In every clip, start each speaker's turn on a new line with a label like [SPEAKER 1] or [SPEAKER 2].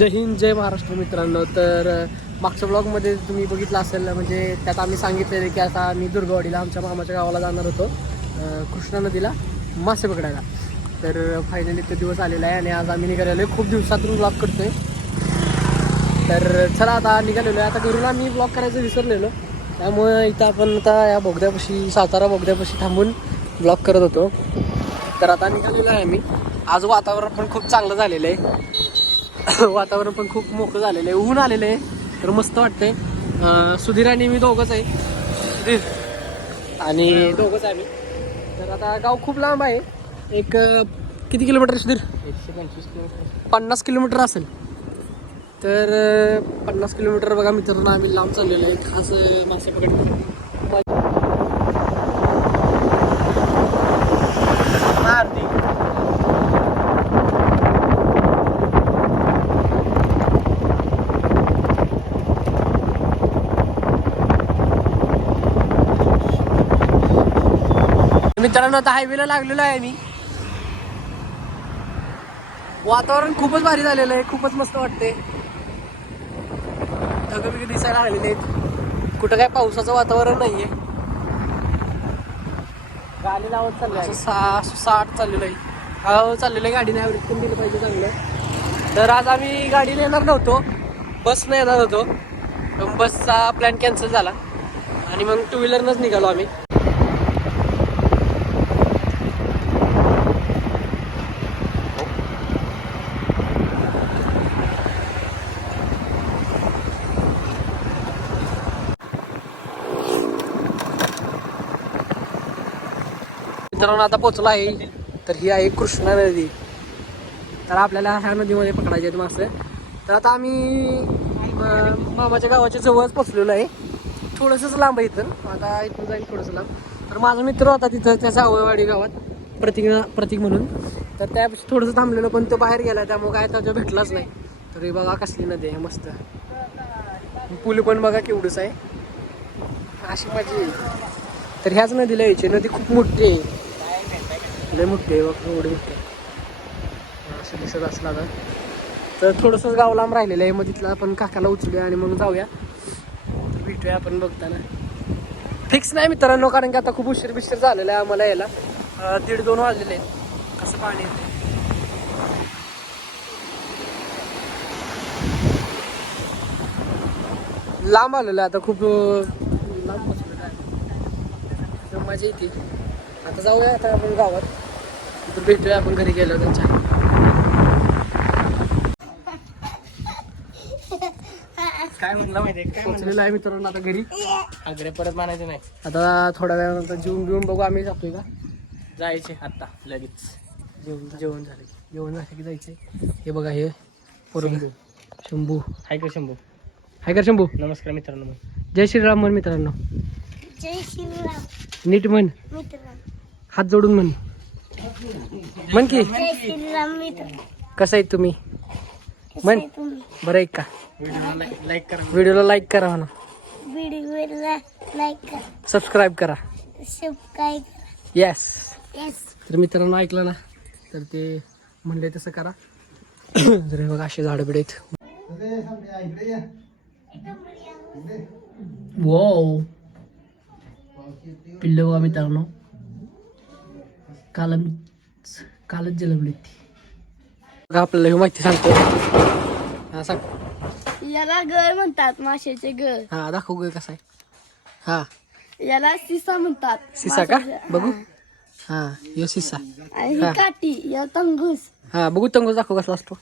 [SPEAKER 1] जय हिंद जय महाराष्ट्र मित्रांनो. तर मागच्या ब्लॉगमध्ये तुम्ही बघितलं असेल म्हणजे त्यात आम्ही सांगितलेले की आता आम्ही दुर्गावाडीला आमच्या मामाच्या गावाला जाणार होतो कृष्णा नदीला मासे पकडायला. तर फायनली तो दिवस आलेला आहे आणि आज आम्ही निघालेलो आहे. खूप दिवसातून ब्लॉग करतोय. तर चला आता निघालेलो आहे. आता घरून आम्ही ब्लॉग करायचं विसरलेलो. त्यामुळे इथं आपण आता या बोगद्यापाशी सातारा बोगद्यापाशी थांबून ब्लॉग करत होतो. तर आता निघालेलो आहे आम्ही. आज वातावरण पण खूप चांगलं झालेलं आहे. वातावरण पण खूप मोकळं झालेलं आहे ऊन आलेलं आहे. तर मस्त वाटतंय. सुधीर आणि मी दोघंच आहे. सुधीर. आणि दोघंच आहे आम्ही. तर आता गाव खूप लांब आहे. एक किती किलोमीटर सुधीर?
[SPEAKER 2] एकशे पंचवीस किलोमीटर.
[SPEAKER 1] पन्नास किलोमीटर असेल. तर पन्नास किलोमीटर बघा मित्रांनो आम्ही लांब चाललेलो आहे. खास मासे पकड मित्रांनो आता हायवेला लागलेलो आहे मी. वातावरण खूपच भारी झालेलं आहे खूपच मस्त वाटते ढगबिग दिसायला लागलेले आहेत. कुठं काय पावसाचं वातावरण नाहीये. गाडी लावत चाललं सहा साठ चाललेलं आहे. हळूहळू चाललेलं आहे गाडीने ॲव्हरेज पण दिलं पाहिजे चांगलं. तर आज आम्ही गाडीने येणार नव्हतो. बसने येणार होतो. पण बसचा प्लॅन कॅन्सल झाला. आणि मग टू व्हीलरनंच निघालो आम्ही. मित्रांनो आता पोचला आहे. तर ही आहे कृष्णा नदी. तर आपल्याला ह्या नदीमध्ये पकडायचे आहेत मासे. तर आता आम्ही मामाच्या गावाच्या जवळच पोचलेलो आहे. थोडंसंच लांब आहे इथं. आता इथून जाईल थोडंसं लांब. तर माझा मित्र होता तिथं त्याचा अवयवाडी गावात प्रतीक प्रतीक म्हणून. तर त्यापेक्षा थोडंसं थांबलेलं पण तो बाहेर गेला त्यामुळे काय त्याच्या भेटलाच नाही. तर हे बघा कसली नदी आहे मस्त. पूल पण बघा केवढंच आहे. अशी माझी तर ह्याच नदीला यायची नदी खूप मोठी आहे. लय मोठी आहे बघ एवढी मोठी आहे. असं दिसत असला तर तर थोडंसं गाव लांब राहिलेलं आहे मग तिथलं आपण काकाला उचलूया आणि मग जाऊया. तर भेटूया आपण बघताना. फिक्स नाही मित्रांनो कारण की आता खूप उशीर बिशीर झालेला आहे आम्हाला यायला. दीड दोन वाजलेले आहेत. कसं पाणी येते लांब आलेलं आहे आता खूप लांब बसलेलं आहे. तर मजा येते आता जाऊया आता आपण गावात. तर भेटूया आपण घरी गेलो त्यांच्या
[SPEAKER 2] काय म्हणलं माहितीये? काय
[SPEAKER 1] पोचलेलं आहे मित्रांनो आता घरी.
[SPEAKER 2] आग्रे परत मानायचं नाही.
[SPEAKER 1] आता थोड्या वेळानंतर जेवून बिवून बघू आम्ही जातोय का?
[SPEAKER 2] जायचे आता लगेच.
[SPEAKER 1] जेवण जेवण झालं की. जेवण झालं की जायचंय. हे बघा हे पोरगं. शंभू.
[SPEAKER 2] हाय का शंभू?
[SPEAKER 1] हाय कर शंभू?
[SPEAKER 2] नमस्कार मित्रांनो.
[SPEAKER 1] जय श्रीराम म्हण मित्रांनो.
[SPEAKER 3] जय श्रीराम.
[SPEAKER 1] नीट म्हण. हात जोडून म्हण. म्हण की. कसं आहे तुम्ही? म्हण. बरं आहे का?
[SPEAKER 2] व्हिडिओला लाईक करा
[SPEAKER 1] व्हिडिओला लाईक करा म्हणा.
[SPEAKER 3] व्हिडिओला लाईक करा.
[SPEAKER 1] सबस्क्राईब करा.
[SPEAKER 3] सबस्क्राईब करा.
[SPEAKER 1] येस
[SPEAKER 3] येस
[SPEAKER 1] तर मित्रांनो ऐकलं ना? तर ते म्हणले तसं करा. जर बघा असे झाडं बिड आहेत. पिल्ल बघा मित्रांनो. कालच कालच जलमली ती बघा आपल्याला हे माहिती सांगतो. हा सांग.
[SPEAKER 3] याला घर म्हणतात माशाचे घर
[SPEAKER 1] हा दाखव ग कसा आहे. हा.
[SPEAKER 3] याला सिसा म्हणतात.
[SPEAKER 1] सिसा का? बघू. हा. यो सिसा.
[SPEAKER 3] आणि. काठी या तंगूस.
[SPEAKER 1] हा बघू तंगूस दाखव कसला असतो.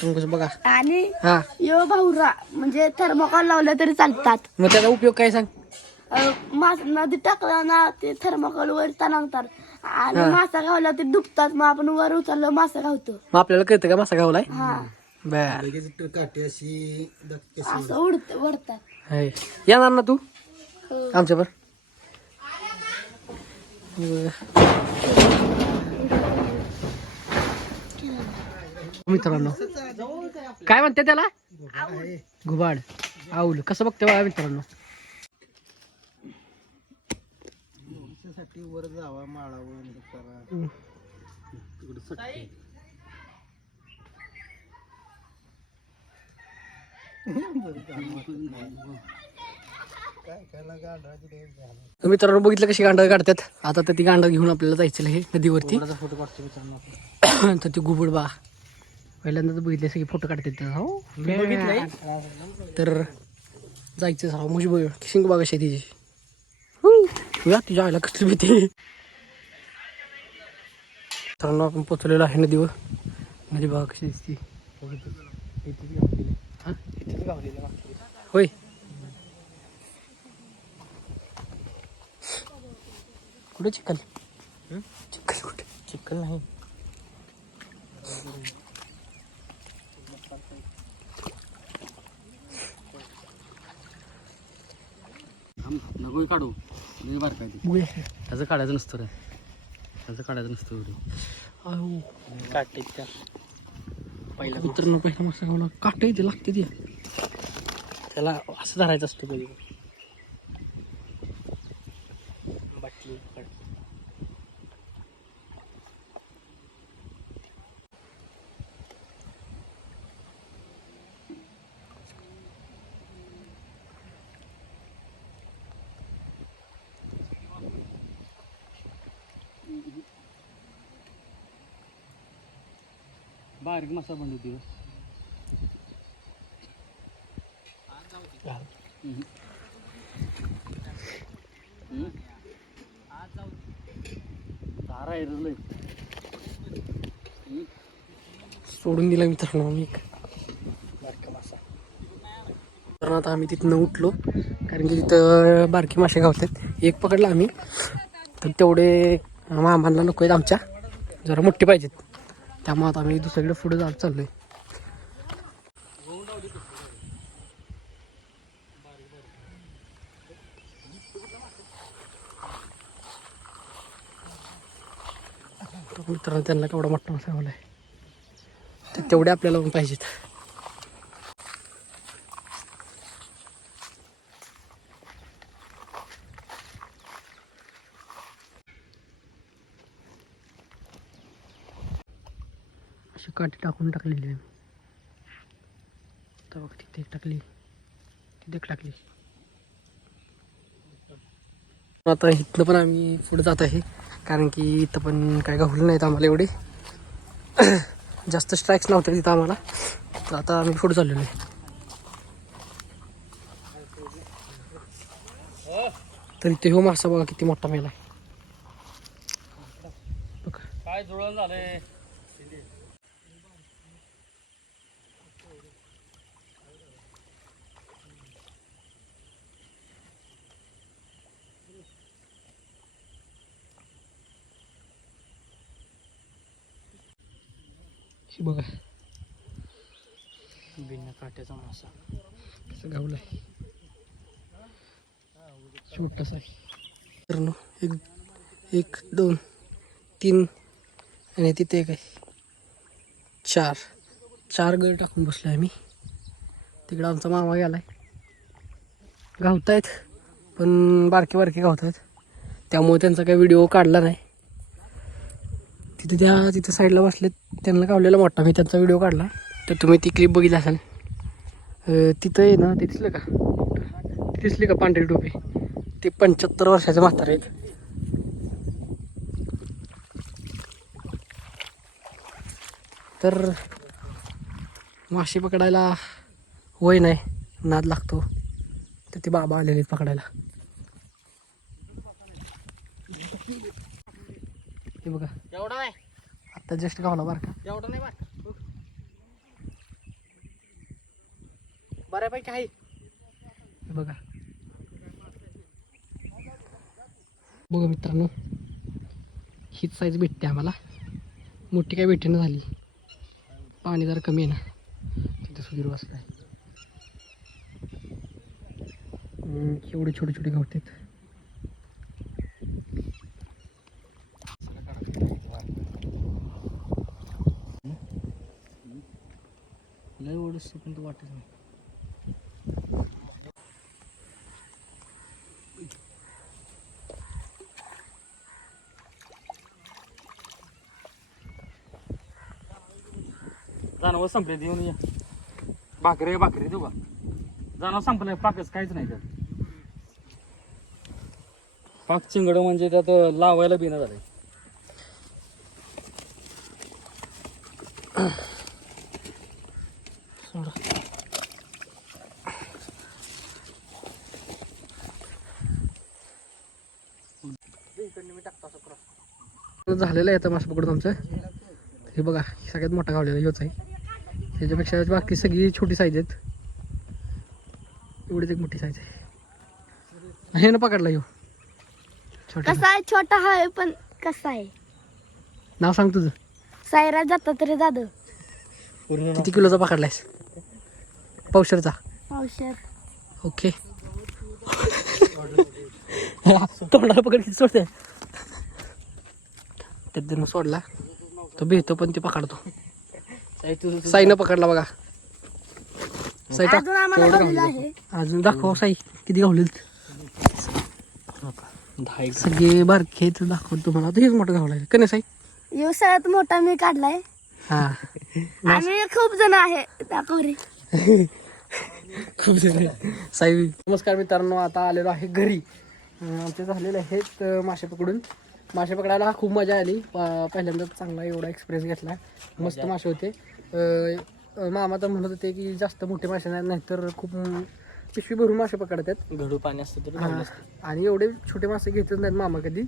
[SPEAKER 1] तंगूस बघा.
[SPEAKER 3] आणि
[SPEAKER 1] हा.
[SPEAKER 3] यो भाऊरा म्हणजे थर्मोकॉल लावलं तरी चालतात.
[SPEAKER 1] मग त्याचा उपयोग काय सांग?
[SPEAKER 3] मास नदी टाकला ना ते थर्मोकॉल वर तणावतात. आणि. मासा गावला ते डुबतात मग आपण वर उचललं मासा गावतो.
[SPEAKER 1] मग आपल्याला कळतं का मासा गावलाय?
[SPEAKER 3] हा.
[SPEAKER 1] बर.
[SPEAKER 3] असं उडत उडतात
[SPEAKER 1] हाय. येणार ना तू?
[SPEAKER 3] हो.
[SPEAKER 1] आमच्यावर? मित्रांनो काय म्हणते त्याला? घुबाड आऊल कसं बघते बघा मित्रांनो?
[SPEAKER 2] साठी वर जावा माळावर
[SPEAKER 1] हे करा. मित्रांनो बघितलं कशी गांडळ काढतात? आता तर ती गांडळ घेऊन आपल्याला जायचं हे नदीवरती. तर ती गुबुडबा पहिल्यांदाच बघितले सगळे फोटो काढतात हो. तर जायचं सराव मुजबळ. किशिंग बाग शेतीची हु, तुझ्या आईला कसली भीती मित्रांनो आपण पोचलेलो आहे नदीवर. नदी बघा कशी दिसती. हा? होय. कुठे चिखल?
[SPEAKER 2] हं?
[SPEAKER 1] चिखल कुठे?
[SPEAKER 2] चिखल नाही.
[SPEAKER 4] नको काढू. ते. त्याचं काढायचं नसतं रे. त्याचं काढायचं नसतं एवढं.
[SPEAKER 1] अहो
[SPEAKER 2] काटे त्या. पहिला
[SPEAKER 1] मित्रांनो पहिला मस्त काट येते लागते ती.
[SPEAKER 2] त्याला असं धरायचं असतं कधी बाटली काढ.
[SPEAKER 4] बारीक मसा बंद तारा आहे
[SPEAKER 1] सोडून दिला मित्रांनो आम्ही एक.
[SPEAKER 2] बारका मासा
[SPEAKER 1] तर आता आम्ही तिथनं उठलो कारण की तिथं बारकी मासे गावतात एक पकडला आम्ही. तर तेवढे मामांना नको आहेत आमच्या. जरा मोठे पाहिजेत. त्यामुळे आता आम्ही दुसरीकडे पुढे जात चाललो आहे मित्रांनो त्यांना केवढा मोठा मासा आहे. तर तेवढे आपल्याला पण पाहिजेत. काठी टाकून टाकलेली आहे. तर बघ तिथे टाकली. तिथे एक टाकली. आता इथनं पण आम्ही पुढे जात आहे. कारण की इथं पण काय गावलं नाहीत आम्हाला एवढे. जास्त स्ट्राईक्स नव्हते तिथं आम्हाला. तर आता आम्ही पुढे चाललेलो आहे. तर इथे हो मासा बघा किती मोठा मेला आहे.
[SPEAKER 4] काय जुळण झालंय?
[SPEAKER 1] बघा.
[SPEAKER 2] बिना काट्याचा मासा.
[SPEAKER 1] कसं गावलं. आहे छोटस आहे. एक एक दोन तीन आणि तिथे एक आहे. चार. चार गळ टाकून बसलो आहे मी तिकडं आमचा मामा गेलाय. गावतायत पण बारके बारके गावतायत. त्यामुळे त्यांचा काही व्हिडिओ काढला नाही. तिथे त्या तिथं साईडला बसले त्यांना गावलेला मोठा. मी त्यांचा व्हिडिओ काढला. तर तुम्ही ती क्लिप बघितली असाल. तिथं आहे ना ते दिसलं का? ते दिसले का पांढरी टोपी? ते पंच्याहत्तर वर्षाचे म्हातारे आहेत. तर मासे पकडायला वय नाही नाद लागतो. तर ते बाबा आलेले आहेत पकडायला. हे बघा.
[SPEAKER 2] एवढा नाही.
[SPEAKER 1] आत्ता जस्ट गावला बरं का?
[SPEAKER 2] एवढा नाही बारका
[SPEAKER 1] बऱ्यापैकी आहे. हे बघा. बघा मित्रांनो हीच साईज भेटते आम्हाला. मोठी काही भेटेना झाली. पाणी जरा कमी आहे ना. तिथे सुधीर बसलाय. हम्म, एवढे छोटे छोटे गवतात
[SPEAKER 2] लय ओढस पण तो वाटत नाही
[SPEAKER 4] संपले देऊन या. भाकरी भाकरी देऊ का? जाणव संपलं पाकच काहीच नाही त्यात. पाक चिंगड म्हणजे त्यात लावायला बिना झालंय.
[SPEAKER 1] झालेलं आहे आता मासे पकडून आमचं. हे बघा हे सगळ्यात मोठा गावलेला ह्योच आहे. त्याच्यापेक्षा बाकी सगळी छोटी साईज आहेत. एवढीच एक मोठी साईज आहे. हे ना पकडला ह्यो छोटा.
[SPEAKER 3] कसा आहे? छोटा आहे पण कसा आहे?
[SPEAKER 1] नाव सांग तुझं.
[SPEAKER 3] सायरा जाता तरी दाद
[SPEAKER 1] किती किलोचा पकडलायस? पावशरचा.
[SPEAKER 3] औषध
[SPEAKER 1] ओके. तोंडाला पकड किती सोडते त्यात सोडला. तो भेटतो पण ते पकडतो. साईनं पकडला बघा. साई
[SPEAKER 3] अजून
[SPEAKER 1] दाखव साई किती
[SPEAKER 2] एक
[SPEAKER 1] सगळे आहेत दाखव तुम्हाला. हेच मोठं गावलं कने साई?
[SPEAKER 3] यो सगळ्यात मोठा मी काढलाय.
[SPEAKER 1] हा.
[SPEAKER 3] खूप जण आहे. दाखवरे
[SPEAKER 1] खूप जण साई नमस्कार मित्रांनो. आता आलेलो आहे घरी. आमचे झालेले आहेत मासे पकडून. मासे पकडायला खूप मजा आली. पहिल्यांदा चांगला एवढा एक्सपिरियन्स घेतला. मस्त मासे होते. अं, मामा तर म्हणत होते की जास्त मोठे मासे नाही नाहीतर खूप पिशवी भरून मासे पकडतात.
[SPEAKER 2] गडू पाणी असतं तर
[SPEAKER 1] हा. आणि एवढे छोटे मासे घेतच नाहीत मामा कधी.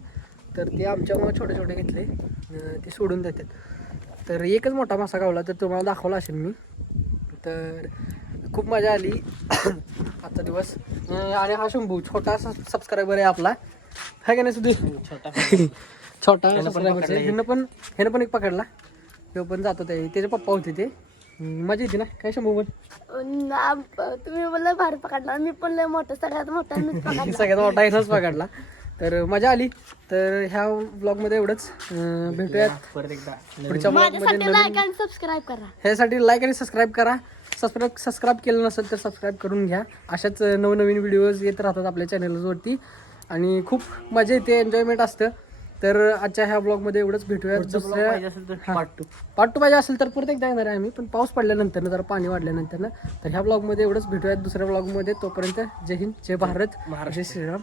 [SPEAKER 1] तर ते आमच्यामुळे छोटे छोटे घेतले. अं, ते सोडून देतात. तर एकच मोठा मासा गावला तर तुम्हाला दाखवला असेल मी. तर खूप मजा आली. आजचा दिवस. अं, आणि हा शंभू छोटा सबस्क्रायबर आहे आपला. आहे का नाही सुधीर
[SPEAKER 2] छोटा
[SPEAKER 1] छोटा. ह्यानं पण ह्यानं पण एक पकडला. तो पण जातो ते. त्याचे पप्पा होते ते. मजा येते ना? काय शंभू पण
[SPEAKER 3] ना- तुम्ही बोलला भारी पकडला. मी पण लय मोठा सगळ्यात मोठा मीच पकडला.
[SPEAKER 1] सगळ्यात मोठा इथंच पकडला. तर मजा आली. तर ह्या ब्लॉगमध्ये एवढंच. अं, भेटूयात
[SPEAKER 2] परत एकदा.
[SPEAKER 1] पुढच्या ब्लॉगमध्ये
[SPEAKER 3] माझ्यासाठी लाईक आणि सबस्क्राईब करा.
[SPEAKER 1] ह्यासाठी लाईक आणि सबस्क्राईब करा. सबस्क्राईब सबस्क्राईब केलं नसेल तर सबस्क्राईब करून घ्या. अशाच नवनवीन व्हिडिओज येत राहतात आपल्या चॅनलवरती आणि खूप मजा येते एन्जॉयमेंट असतं. तर आजच्या ह्या ब्लॉगमध्ये एवढंच भेटूयात दुसऱ्या
[SPEAKER 2] पार्ट टू
[SPEAKER 1] पार्ट टू पाहिजे असेल तर परत एकदा येणार आहे आम्ही पण पाऊस पडल्यानंतर जरा पाणी वाढल्यानंतर तर ह्या ब्लॉगमध्ये एवढंच भेटूयात दुसऱ्या ब्लॉगमध्ये तोपर्यंत जय हिंद जय भारत. जय श्रीराम.